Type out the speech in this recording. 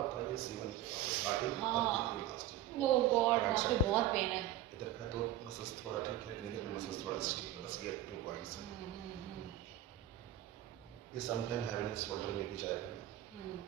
आपका ये C1 starting और हाँ। ये लास्ट ओह गॉड, राइट वहाँ पे साइड। बहुत पेन है। इधर का तो मसल्स थोड़ा ठीक है, इधर का मसल्स थोड़ा स्टीफ है, बस ये 2 पॉइंट्स हैं। हम्म, हम्म, ये समटाइम हैवीनेस शोल्डर में भी जाएगा। हम्म।